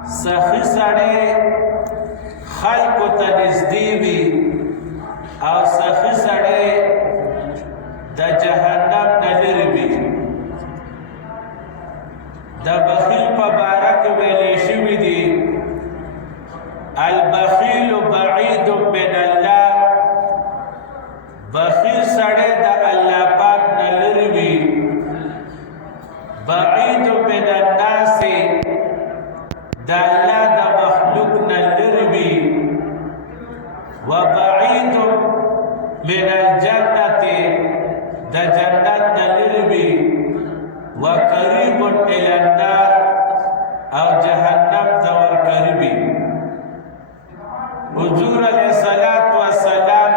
سخی سړی خلکو ته نږدې وي او سخی سړی د جهنم نه لرې وي. د بخیل په باره کې ویلې شوي دي البخیل بعید من الله، بخیل سړی د الله پاک نه لرې وي. بعید من الناس، د الله د مخلوق نه لرې وي. وبعید من الجنة، د جنت نه لرې وي. وقریب الی النار، او جهنم ته ورقریب وي. حضور علیه الصلاة والسلام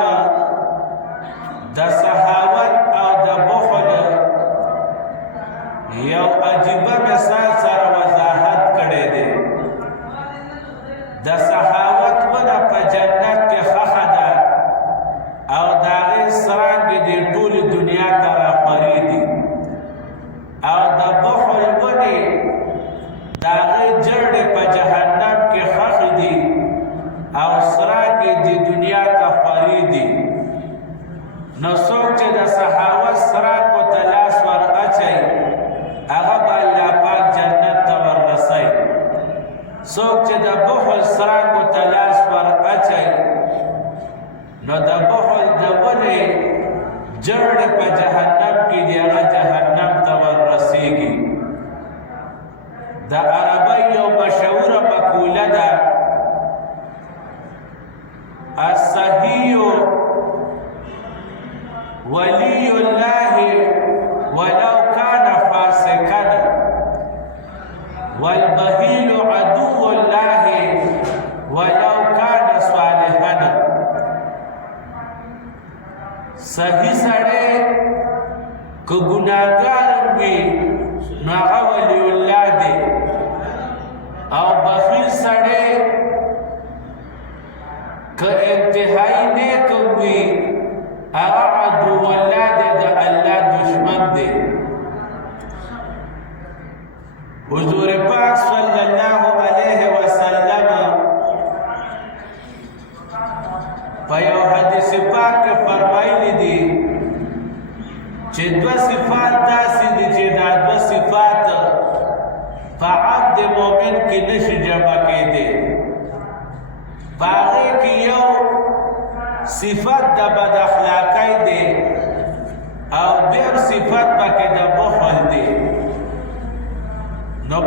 د سخاوت او د بخل یو عجیبه مثال سره وضاحت کړی دی. د سخاوت ونه په جنت کې ښخه ده او د هغې څرانګې دې ټولې دنیا ته راخورې دي، او د بخل ونې د هغې جړې په جهنم کې ښخې دي او څرانګې دې دنیا ته خورې دي. نو څوک چې د سخاوت څرانګو ته لاس ور اچوي هغه به الله پاک جنت ته وررسوي. څوک چې د بخل څرانګو ته لاس ور اچوي نو د بخل د ونې جړې په جهنم کې دي، هغه جهنم ته وررسېږي. د عربۍ یو مشهوره مقوله ده السخي ولی الله ولو كان فاسقا والبخيل عدو الله ولو كان صالحا. سخي سړی که ګناهګار وي نو هغه ولی الله دی، او بخیل سړی که انتهایی نیک وي هغه عدو الله دی، د الله دشمن دی. حضور پاک صلی الله علیه وسلم په یو حدیث پاک کې فرمایلی دي چې دوه صفات داسې دي چې دا دوه صفات په عبد مؤمن کې نشي جمع کېدی. په هغې کې یو صفت د بد اخلاقۍ دی او بیا صفت پکې د بخل دی. نو